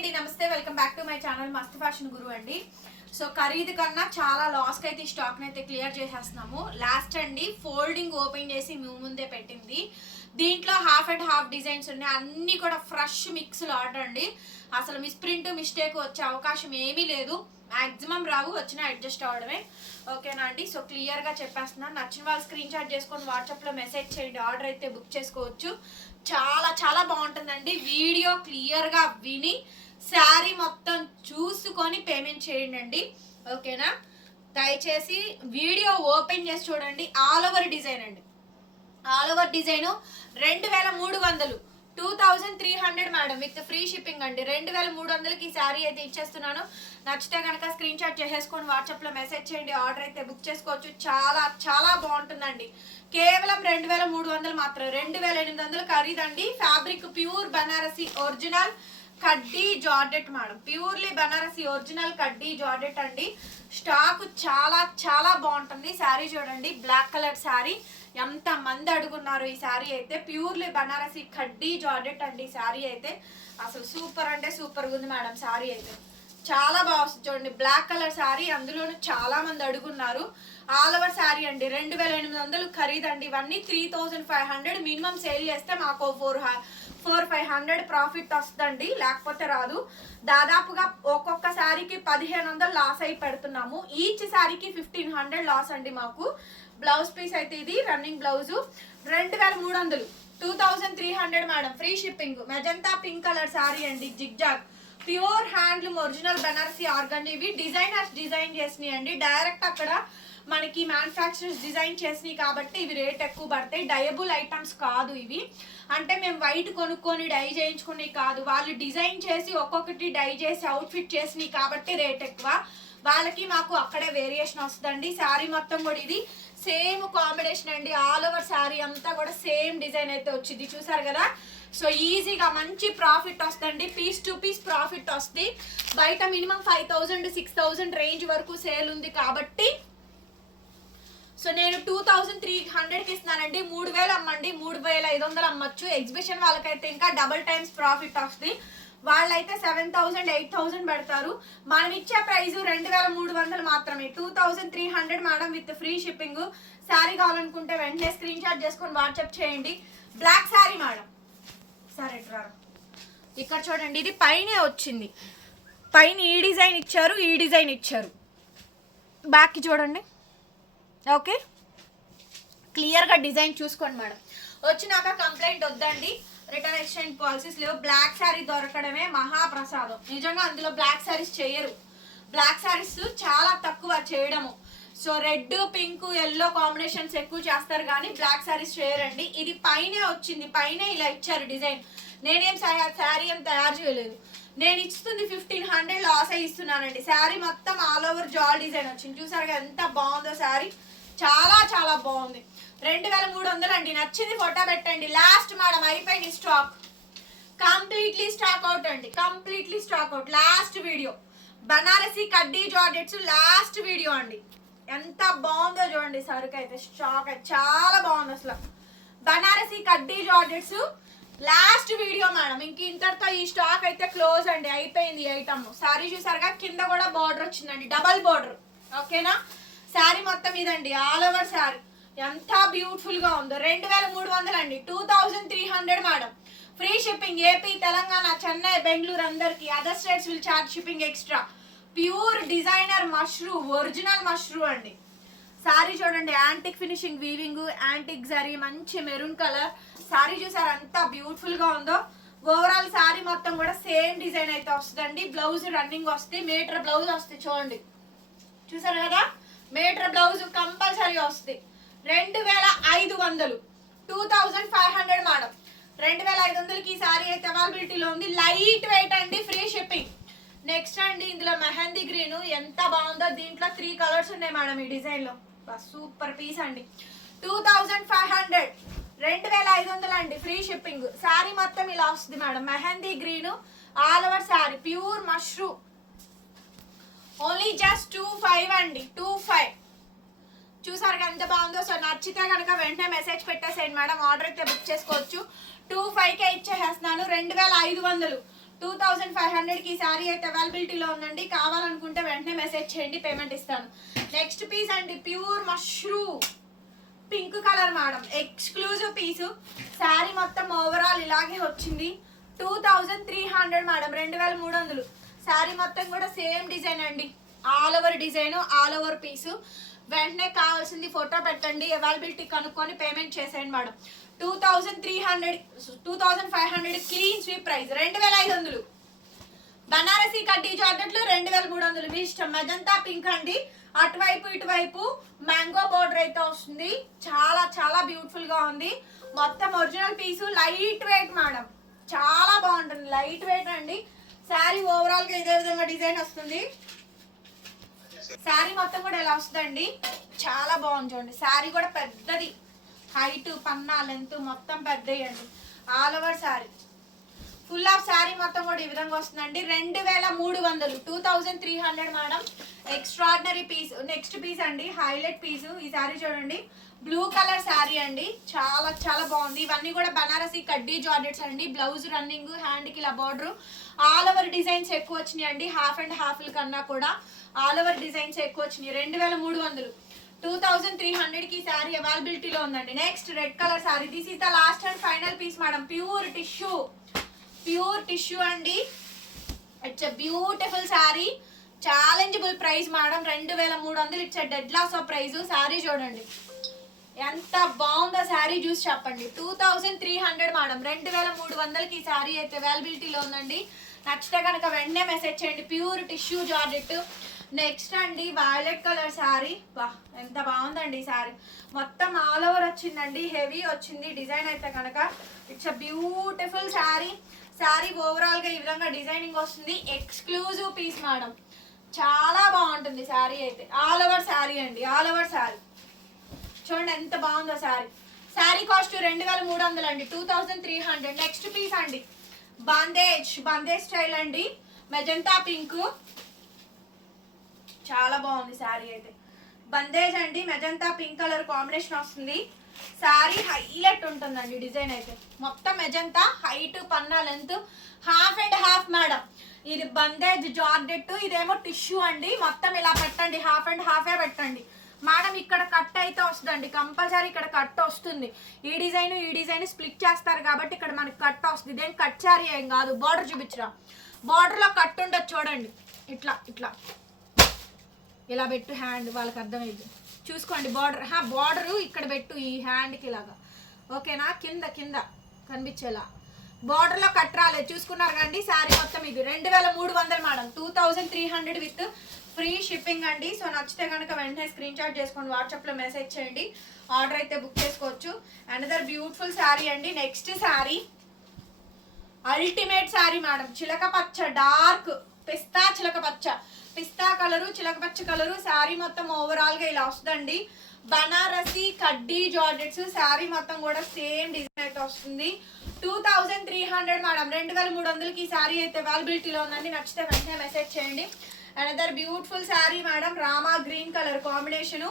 అండి నమస్తే welcome back to my channel Mast fashion guru అండి. సో ఖరీదు కన్నా చాలా లాస్కి అయితే ఈ స్టాక్ని అయితే క్లియర్ చేసేస్తున్నాము. లాస్ట్ అండి ఫోల్డింగ్ ఓపెన్ చేసి మీ ముందే పెట్టింది. దీంట్లో హాఫ్ అండ్ హాఫ్ డిజైన్స్ ఉన్నాయి. అన్నీ కూడా ఫ్రెష్ మిక్స్లు ఆర్డర్ అండి. అసలు మిస్ప్రింట్ మిస్టేక్ వచ్చే అవకాశం ఏమీ లేదు. మాక్సిమం రావు వచ్చినా అడ్జస్ట్ అవ్వడమే. ఓకేనా అండి? సో క్లియర్గా చెప్పేస్తున్నాను. నచ్చిన వాళ్ళు స్క్రీన్ షాట్ చేసుకొని వాట్సాప్లో మెసేజ్ చేయండి. ఆర్డర్ అయితే బుక్ చేసుకోవచ్చు. చాలా చాలా బాగుంటుందండి. వీడియో క్లియర్గా విని శారీ మొత్తం చూసుకొని పేమెంట్ చేయండి ఓకేనా? దయచేసి వీడియో ఓపెన్ చేసి చూడండి. ఆల్ ఓవర్ డిజైన్ అండి. ఆల్ ఓవర్ డిజైన్ రెండు వేల మూడు వందలు. Two thousand three hundred madam with free shipping అండి. రెండు వేల మూడు వందలకి ఈ శారీ అయితే ఇచ్చేస్తున్నాను. నచ్చితే కనుక స్క్రీన్ షాట్ చేసేసుకొని వాట్సాప్లో మెసేజ్ చేయండి. ఆర్డర్ అయితే బుక్ చేసుకోవచ్చు. చాలా చాలా బాగుంటుందండి. కేవలం రెండు వేల మూడు వందలు మాత్రం రెండు వేల ఎనిమిది వందలు ఖరీదండి. Fabric pure Banarasi original. కడ్డీ georgette madam. Purely Banarasi original కడ్డీ జార్డెట్ అండి. స్టాక్ చాలా చాలా బాగుంటుంది. శారీ చూడండి బ్లాక్ కలర్ శారీ. ఎంత మంది అడుగున్నారు ఈ శారీ అయితే? ప్యూర్లీ బనారసి కడ్డీ జార్డెట్ అండి ఈ శారీ అయితే. అసలు సూపర్ అంటే సూపర్గా ఉంది మేడం శారీ అయితే. చాలా బాగా వస్తుంది. చూడండి బ్లాక్ కలర్ శారీ అందులోనూ చాలా మంది అడుగున్నారు. ఆల్ ఓవర్ శారీ అండి. రెండు వేల ఎనిమిది వందలు ఖరీదండి ఇవన్నీ three thousand five hundred minimum sale చేస్తే మాకు four four five hundred profit వస్తుందండి. లేకపోతే రాదు. దాదాపుగా ఒక్కొక్క శారీకి పదిహేను వందలు లాస్ అయి పెడుతున్నాము. ఈచ్ శారీకి ఫిఫ్టీన్ హండ్రెడ్ లాస్ అండి మాకు. బ్లౌజ్ పీస్ అయితే ఇది రన్నింగ్ బ్లౌజు రెండు వేల మూడు వందలు. Two thousand three hundred madam free shipping magenta pink colour sari అండి. Zigzag pure handloom original Banarasi organ ఇవి. డిజైనర్స్ డిజైన్ చేసినాయి అండి డైరెక్ట్ అక్కడ మనకి మ్యానుఫ్యాక్చరర్స్ డిజైన్ చేసినాయి కాబట్టి ఇవి రేట్ ఎక్కువ పడతాయి. డయబుల్ ఐటమ్స్ కాదు ఇవి. అంటే మేము వైట్ కొనుక్కొని డై చేయించుకుని కాదు. వాళ్ళు డిజైన్ చేసి ఒక్కొక్కటి డై చేసి అవుట్ఫిట్ చేసినాయి కాబట్టి రేట్ ఎక్కువ. వాళ్ళకి మాకు అక్కడే వేరియేషన్ వస్తుందండి. శారీ మొత్తం కూడా ఇది సేమ్ కాంబినేషన్ అండి. ఆల్ ఓవర్ శారీ అంతా కూడా సేమ్ డిజైన్ అయితే వచ్చింది. చూసారు కదా? సో ఈజీగా మంచి ప్రాఫిట్ వస్తుంది పీస్ టు పీస్ ప్రాఫిట్ వస్తుంది. బయట minimum five thousand six thousand range వరకు సేల్ ఉంది కాబట్టి సో నేను టూ థౌజండ్ త్రీ హండ్రెడ్కి ఇస్తున్నానండి. మూడు వేలు అమ్మండి. మూడు వేల ఐదు వందలు అమ్మచ్చు. ఎగ్జిబిషన్ వాళ్ళకైతే ఇంకా డబల్ టైమ్స్ ప్రాఫిట్ వస్తుంది. వాళ్ళైతే సెవెన్ థౌసండ్ ఎయిట్ థౌసండ్ పెడతారు. మనం ఇచ్చే ప్రైస్ రెండు వేల మూడు వందలు మాత్రమే. Two thousand three hundred madam with free shipping sari కావాలనుకుంటే వెంటనే స్క్రీన్ షాట్ చేసుకొని వాట్సాప్ చేయండి. బ్లాక్ శారీ మేడం ఇక్కడ చూడండి ఇది పైనే వచ్చింది. పైన ఈ డిజైన్ ఇచ్చారు ఈ డిజైన్ ఇచ్చారు. బ్యాక్కి చూడండి. ఓకే క్లియర్గా డిజైన్ చూసుకోండి మేడం. వచ్చినాక కంప్లైంట్ వద్దండి. రిటర్న్ ఎక్స్చేంజ్ పాలసీస్ లేవు. బ్లాక్ శారీ దొరకడమే మహాప్రసాదం. నిజంగా అందులో బ్లాక్ శారీస్ చేయరు. బ్లాక్ శారీస్ చాలా తక్కువ చేయడము. So red pink yellow combinations ఎక్కువ చేస్తారు కానీ బ్లాక్ శారీస్ చేయరండి. ఇది పైనే వచ్చింది పైన ఇలా ఇచ్చారు డిజైన్. నేనేం శారీ ఏం తయారు చేయలేదు. నేను ఇస్తుంది ఫిఫ్టీన్ హండ్రెడ్ లాస్ అయి ఇస్తున్నానండి. శారీ మొత్తం ఆల్ ఓవర్ జాల్ డిజైన్ వచ్చింది. చూసారు కదా ఎంత బాగుందో శారీ. చాలా చాలా బాగుంది. రెండు వేల మూడు వందలు అండి. నచ్చింది ఫోటో పెట్టండి. లాస్ట్ మేడం అయిపోయింది స్టాక్. కంప్లీట్లీ స్టాక్ అవుట్ అండి. Completely stock out. Last video. Banarasi కడ్డీ జార్జెట్స్ లాస్ట్ వీడియో అండి. ఎంత బాగుందో చూడండి సరుకు అయితే. స్టాక్ అయితే చాలా బాగుంది అసలు. బనారసి కడ్డీ జార్జెట్స్. లాస్ట్ వీడియో మేడం ఇంక ఇంతటితో ఈ స్టాక్ అయితే క్లోజ్ అండి. అయిపోయింది ఐటమ్ సారీ చూసారుగా? కింద కూడా బార్డర్ వచ్చిందండి. డబల్ బార్డర్ ఓకేనా శారీ మొత్తం ఇదండి. ఆల్ ఓవర్ శారీ ఎంత బ్యూటిఫుల్గా ఉందో. రెండు వేల మూడు వందలు అండి. Two thousand three hundred madam free shipping AP Telangana Chennai Bengaluru అందరికి. Other states will charge shipping extra pure designer mashru original mashru అండి. సారీ చూడండి antique finishing weaving antique zari మంచి మెరూన్ కలర్. సారీ చూసారు అంత బ్యూటిఫుల్గా ఉందో. ఓవరాల్ సారీ మొత్తం కూడా సేమ్ డిజైన్ అయితే వస్తుందండి. బ్లౌజ్ రన్నింగ్ వస్తుంది మీటర్ బ్లౌజ్ వస్తుంది చూడండి. చూసారు కదా? మీటర్ బ్లౌజ్ కంపల్సరీ వస్తుంది. రెండు వేల ఐదు వందలు. Two thousand five hundred madam రెండు వేల ఐదు వందలకి ఈ సారీ అయితే అవైలబిలిటీలో ఉంది. లైట్ వెయిట్ అండి ఫ్రీ షిప్పింగ్ నెక్స్ట్ అండి ఇందులో మెహందీ గ్రీన్ ఎంత బాగుందో దీంట్లో త్రీ కలర్స్ ఉన్నాయి మేడం ఈ డిజైన్లో సూపర్ పీస్ అండి. టూ థౌజండ్ ఫైవ్ హండ్రెడ్ రెండు వేల ఐదు వందలు అండి ఫ్రీ షిప్పింగ్ శారీ మొత్తం ఇలా వస్తుంది madam. Mehndi green all over sari pure mushroom only just two five అండి టూ ఫైవ్ చూసారు ఎంత బాగుందో? సో నచ్చితే కనుక వెంటనే మెసేజ్ పెట్టేసేయండి మేడం. ఆర్డర్ అయితే బుక్ చేసుకోవచ్చు. టూ ఫైవ్కే ఇచ్చేసేస్తున్నాను రెండు వేల ఐదు వందలు. టూ థౌజండ్ ఫైవ్ హండ్రెడ్కి ఈ శారీ అయితే అవైలబిలిటీలో ఉందండి. కావాలనుకుంటే వెంటనే మెసేజ్ చేయండి పేమెంట్ ఇస్తాను. నెక్స్ట్ పీస్ అండి pure mashru pink colour madam exclusive piece. Sari మొత్తం ఓవరాల్ ఇలాగే వచ్చింది. Two thousand three hundred madam రెండు వేల మూడు వందలు. శారీ మొత్తం కూడా సేమ్ డిజైన్ అండి. All over design all over piece. వెంటనే కావాల్సింది ఫోటో పెట్టండి అవైలబిలిటీ కనుక్కొని పేమెంట్ చేసేయండి madam. Two thousand three hundred two thousand five hundred clean sweep price రెండు వేల ఐదు వందలు. బనారసి కడ్డీ జాకెట్లు రెండు వేల మూడు వందలు. మీ ఇష్టం. మెజంతా పింక్ అండి. అటువైపు ఇటువైపు మ్యాంగో బోర్డర్ అయితే వస్తుంది. చాలా చాలా బ్యూటిఫుల్గా ఉంది. మొత్తం original piece light weight madam చాలా బాగుంటుంది. లైట్ వెయిట్ అండి. శారీ ఓవరాల్గా ఇదే విధంగా డిజైన్ వస్తుంది. శారీ మొత్తం కూడా ఎలా వస్తుందండి? చాలా బాగుంది చూడండి. శారీ కూడా పెద్దది. హైట్ పన్నా లెంత్ మొత్తం పెద్దయండి all over sari full of sari మొత్తం కూడా ఈ విధంగా వస్తుందండి. రెండు వేల మూడు వందలు. Two thousand three hundred madam. Extraordinary piece next piece అండి. హైలైట్ పీస్ ఈ శారీ చూడండి. బ్లూ కలర్ శారీ అండి. చాలా చాలా బాగుంది. ఇవన్నీ కూడా బనారసి కడ్డీ జార్జెట్స్ అండి. బ్లౌజ్ రన్నింగ్ హ్యాండ్కి ఇలా బార్డర్ ఆల్ ఓవర్ డిజైన్స్ ఎక్కువ వచ్చినాయి అండి హాఫ్ అండ్ హాఫ్ కన్నా కూడా. ఆల్ ఓవర్ డిజైన్స్ ఎక్కువ వచ్చినాయి. రెండు వేల మూడు వందలు. టూ థౌసండ్ త్రీ హండ్రెడ్కి శారీ అవైలబిలిటీలో ఉందండి. Next red colour sari this is the last and final piece madam pure tissue pure tissue అండి. It's a beautiful sari challengeable price madam రెండు వేల మూడు వందలు it's dead loss of price sari చూడండి. ఎంత బాగుందో శారీ చూసి చెప్పండి. Two thousand three hundred madam రెండు వేల మూడు వందలకి ఈ శారీ అయితే అవైలబిలిటీలో ఉందండి. నచ్చితే కనుక వెంటనే మెసేజ్ చేయండి. ప్యూర్ టిష్యూ జార్జెట్ నెక్స్ట్ అండి వైలెట్ కలర్ శారీ వా ఎంత బాగుందండి ఈ శారీ మొత్తం ఆల్ ఓవర్ వచ్చిందండి. హెవీ వచ్చింది. డిజైన్ అయితే కనుక it's a beautiful sari sari ఓవరాల్గా ఈ విధంగా డిజైనింగ్ వస్తుంది. ఎక్స్క్లూజివ్ పీస్ మేడం చాలా బాగుంటుంది శారీ అయితే. ఆల్ ఓవర్ శారీ అండి. ఆల్ ఓవర్ శారీ చూడండి ఎంత బాగుందో శారీ శారీ కాస్ట్ రెండు వేల మూడు వందలు అండి. Two thousand three hundred next piece అండి. బందేజ్ బందేజ్ స్టైల్ అండి. మెజంతా పింక్ చాలా బాగుంది శారీ అయితే. బందేజ్ అండి మెజంతా పింక్ కలర్ కాంబినేషన్ వస్తుంది. శారీ హైలైట్ ఉంటుందండి డిజైన్ అయితే. మొత్తం magenta height Panna length half and half madam. ఇది బందేజ్ జార్డెట్ ఇదేమో టిష్యూ అండి. మొత్తం ఇలా పెట్టండి హాఫ్ అండ్ హాఫే పెట్టండి. మేడం ఇక్కడ కట్ అయితే వస్తుందండి. కంపల్సరీ ఇక్కడ కట్ వస్తుంది. ఈ డిజైన్ ఈ డిజైన్ స్ప్లిట్ చేస్తారు కాబట్టి ఇక్కడ మనకి కట్ వస్తుంది. ఇదేం కట్ చారీ ఏం కాదు బార్డర్ చూపించరా. బార్డర్లో కట్ ఉండదు చూడండి. ఇట్లా ఇట్లా. ఇలా పెట్టు హ్యాండ్ వాళ్ళకి అర్థమైంది చూసుకోండి బార్డర్ హా బార్డర్ ఇక్కడ పెట్టు ఈ హ్యాండ్కి ఇలాగా. ఓకేనా? కింద కింద కనిపించేలా. బార్డర్లో కట్ రాలేదు. చూసుకున్నారు కండి శారీ మొత్తం ఇది. రెండు వేల మూడు వందలు madam two thousand three hundred with free shipping అండి. సో నచ్చితే కనుక వెంటనే స్క్రీన్ షాట్ చేసుకోండి. వాట్సాప్లో మెసేజ్ చేయండి. ఆర్డర్ అయితే బుక్ చేసుకోవచ్చు. అనదర్ బ్యూటిఫుల్ శారీ అండి. Next sari. Ultimate sari madam చిలక పచ్చ డార్క్ పిస్తా చిలక పచ్చ. పిస్తా కలరు చిలకపచ్చ కలరు శారీ మొత్తం ఓవరాల్గా ఇలా వస్తుందండి. బనారసి కడ్డీ జార్జెట్స్ శారీ మొత్తం కూడా సేమ్ డిజైన్ అయితే వస్తుంది. Two thousand three hundred madam రెండు వేల మూడు వందలకి ఈ శారీ అయితే అవైలబిలిటీలో ఉందండి. నచ్చితే వెంటనే మెసేజ్ చేయండి. Another beautiful sari madam Rama green colour combination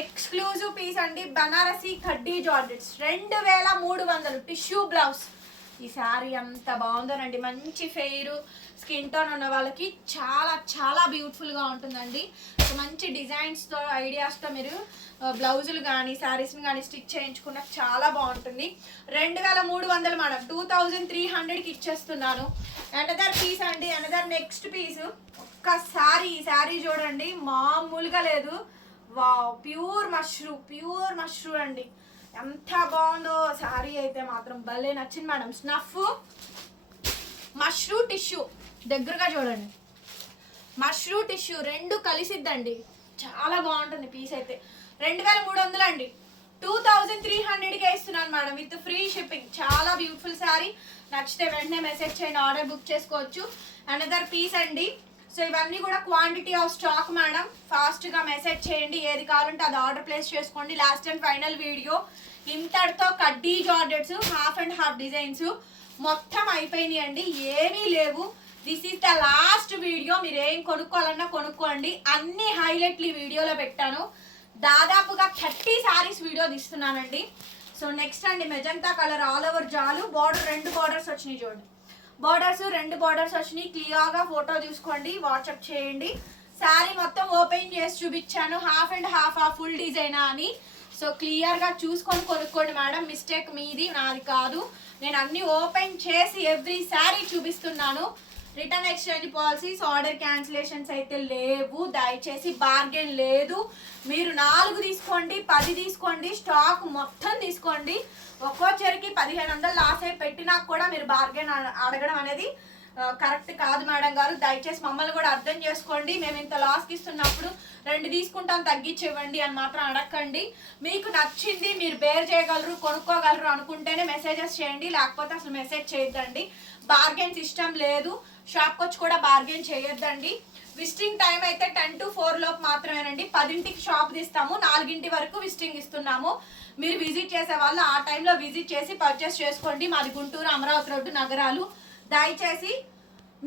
exclusive piece అండి. బనారసి కడ్డీ జార్జెట్స్. రెండు వేల మూడు వందలు. టిష్యూ బ్లౌజ్ ఈ శారీ అంత బాగుందోనండి. మంచి ఫెయిర్ స్కిన్ టోన్ ఉన్న వాళ్ళకి చాలా చాలా బ్యూటిఫుల్గా ఉంటుందండి. మంచి డిజైన్స్తో ఐడియాస్తో మీరు బ్లౌజులు కానీ శారీస్ని కానీ స్టిచ్ చేయించుకున్న చాలా బాగుంటుంది. రెండు వేల మూడు వందలు మేడం టూ థౌజండ్ త్రీ హండ్రెడ్కి ఇచ్చేస్తున్నాను. అనదర్ పీస్ అండి అనదర్ నెక్స్ట్ పీస్ ఒక్కసారి ఈ శారీ చూడండి మామూలుగా లేదు. వా ప్యూర్ మష్రూ ప్యూర్ మష్రూ అండి. ఎంత బాగుందో శారీ అయితే మాత్రం భలే నచ్చింది మేడం. Snuff mashru tissue. దగ్గరగా చూడండి. మష్రూ టిష్యూ రెండు కలిసిద్దండి. చాలా బాగుంటుంది పీస్ అయితే. రెండు వేల మూడు వందలు అండి. టూ థౌజండ్ త్రీ హండ్రెడ్కే ఇస్తున్నాను మేడం విత్ ఫ్రీ షిప్పింగ్. చాలా బ్యూటిఫుల్ శారీ. నచ్చితే వెంటనే మెసేజ్ చేయండి ఆర్డర్ బుక్ చేసుకోవచ్చు. అనదర్ పీస్ అండి. సో ఇవన్నీ కూడా క్వాంటిటీ ఆఫ్ స్టాక్ మేడం. ఫాస్ట్గా మెసేజ్ చేయండి ఏది కావాలంటే అది ఆర్డర్ ప్లేస్ చేసుకోండి. లాస్ట్ అండ్ ఫైనల్ వీడియో ఇంతటితో కడ్డీ georgettes half and half designs మొత్తం అయిపోయినాయి అండి. ఏమీ లేవు. This is the last video మీరు ఏం కొనుక్కోవాలన్నా కొనుక్కోండి. అన్ని హైలైట్లు ఈ వీడియోలో పెట్టాను. దాదాపుగా థర్టీ సారీస్ వీడియో తీస్తున్నానండి. సో నెక్స్ట్ అండి మెజంతా కలర్ ఆల్ ఓవర్ జాలు. బార్డర్ రెండు బార్డర్స్ వచ్చినాయి చూడండి బార్డర్స్ రెండు బార్డర్స్ వచ్చినాయి. క్లియర్గా ఫోటో తీసుకోండి వాట్సాప్ చేయండి. శారీ మొత్తం ఓపెన్ చేసి చూపించాను. హాఫ్ అండ్ హాఫ్ ఆ ఫుల్ డిజైనా అని. సో క్లియర్గా చూసుకొని కొనుక్కోండి మేడం. మిస్టేక్ మీది నాది కాదు. నేను అన్ని ఓపెన్ చేసి ఎవ్రీ శారీ చూపిస్తున్నాను. Return exchange policies order cancellations అయితే లేవు. దయచేసి బార్గెన్ లేదు. మీరు నాలుగు తీసుకోండి పది తీసుకోండి స్టాక్ మొత్తం తీసుకోండి. ఒక్కో చెరికి పదిహేను వందలు లాస్ అయి పెట్టినా కూడా మీరు బార్గెన్ అడగడం అనేది కరెక్ట్ కాదు మేడం గారు. దయచేసి మమ్మల్ని కూడా అర్థం చేసుకోండి. మేము ఇంత లాస్కి ఇస్తున్నప్పుడు రెండు తీసుకుంటాం తగ్గించి ఇవ్వండి అని మాత్రం అడగండి మీకు నచ్చింది మీరు బేర్ చేయగలరు కొనుక్కోగలరు అనుకుంటేనే మెసేజెస్ చేయండి. లేకపోతే అసలు మెసేజ్ చేయొద్దండి. బార్గెన్స్ ఇష్టం లేదు. షాప్కి వచ్చి కూడా బార్గెన్ చేయొద్దండి. విజిటింగ్ టైం అయితే టెన్ టు ఫోర్ లోపు మాత్రమేనండి. పదింటికి షాప్ తీస్తాము. నాలుగింటి వరకు విజిటింగ్ ఇస్తున్నాము. మీరు విజిట్ చేసే వాళ్ళు ఆ టైంలో విజిట్ చేసి పర్చేస్ చేసుకోండి. మాది గుంటూరు అమరావతి రోడ్డు నగరాలు. దయచేసి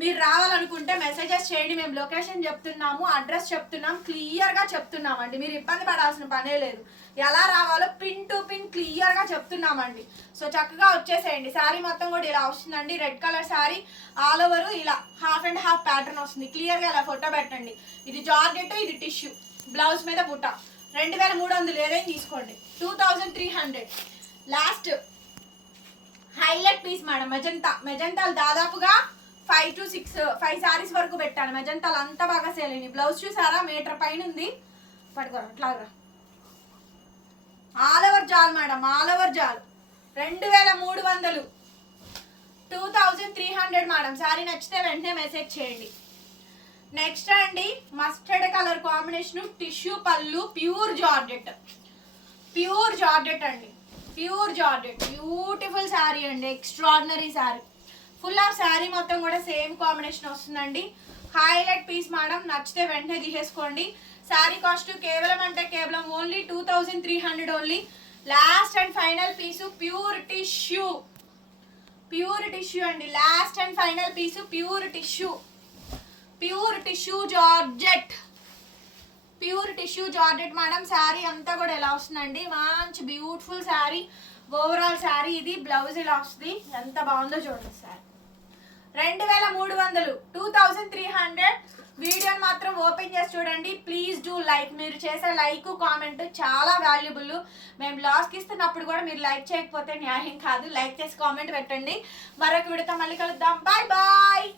మీరు రావాలనుకుంటే మెసేజెస్ చేయండి. మేము లొకేషన్ చెప్తున్నాము అడ్రస్ చెప్తున్నాం క్లియర్గా చెప్తున్నామండి. మీరు ఇబ్బంది పడాల్సిన పనే లేదు. ఎలా రావాలో పిన్ టు పిన్ క్లియర్గా చెప్తున్నామండి. సో చక్కగా వచ్చేసేయండి. శారీ మొత్తం కూడా ఇలా వస్తుందండి. Red colour sari all over ఇలా హాఫ్ అండ్ హాఫ్ ప్యాటర్న్ వస్తుంది. క్లియర్గా ఇలా ఫోటో పెట్టండి. ఇది జార్జెట్ ఇది టిష్యూ బ్లౌజ్ మీద బుట్ట. రెండు వేల మూడు వందలు ఏదైనా తీసుకోండి? Two thousand three hundred. Last highlight piece madam magenta మెజంతాలు దాదాపుగా five to six five saris వరకు పెట్టాను. మెజంతాలు అంతా బాగా సేల్ అయింది బ్లౌజ్ చూసారా? మీటర్ పైన ఉంది. పట్టుకోరా అట్లాగా ఆల్ ఓవర్ జాల్ మేడం ఆల్ ఓవర్ జాల్. రెండు వేల మూడు వందలు. Two thousand three hundred madam. Sari నచ్చితే వెంటనే మెసేజ్ చేయండి. నెక్స్ట్ అండి మస్టర్డ్ కలర్ కాంబినేషన్ టిష్యూ పళ్ళు ప్యూర్ జార్జెట్ ప్యూర్ జార్జెట్ అండి. ప్యూర్ జార్జెట్ బ్యూటిఫుల్ శారీ అండి extraordinary sari. Full of sari మొత్తం కూడా సేమ్ కాంబినేషన్ వస్తుందండి. హైలైట్ పీస్ మేడం నచ్చితే వెంటనే తీసేసుకోండి. శారీ కాస్ట్ కేవలం అంటే కేవలం only two thousand three hundred only last and final piece pure tissue pure tissue అండి. Last and final piece pure tissue pure tissue georgette. Pure tissue georgette madam sari అంతా కూడా ఎలా వస్తుందండి? మంచి బ్యూటిఫుల్ శారీ. ఓవరాల్ శారీ ఇది బ్లౌజ్ ఇలా వస్తుంది? ఎంత బాగుందో చూడండి శారీ రెండు వేల మూడు వందలు టూ థౌజండ్ త్రీ హండ్రెడ్ వీడియోని మాత్రం ఓపెన్ చేసి చూడండి. ప్లీజ్ డూ లైక్ మీరు చేసే లైక్ కామెంట్ చాలా వాల్యుబుల్ మేము లాస్కి ఇస్తున్నప్పుడు కూడా మీరు లైక్ చేయకపోతే న్యాయం కాదు. లైక్ చేసి కామెంట్ పెట్టండి. మరొక వీడియోతో మళ్ళీ కలుద్దాం. Bye bye